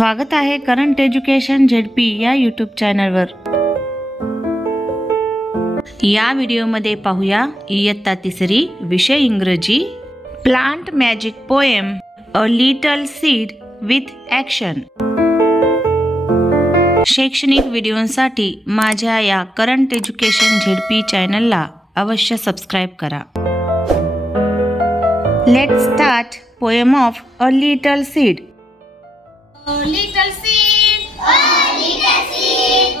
स्वागत आहे current education ZP या यूट्यूब चॅनलवर। या व्हिडिओमध्ये पाहूया इयत्ता तिसरी विषय इंग्रजी plant magic poem a little seed with action. शैक्षणिक व्हिडिओंसाठी माझ्या या करंट एज्युकेशन झेडपी चॅनलला अवश्य सबस्क्राइब करा। Let's start poem of a little seed. A little seed, a little seed,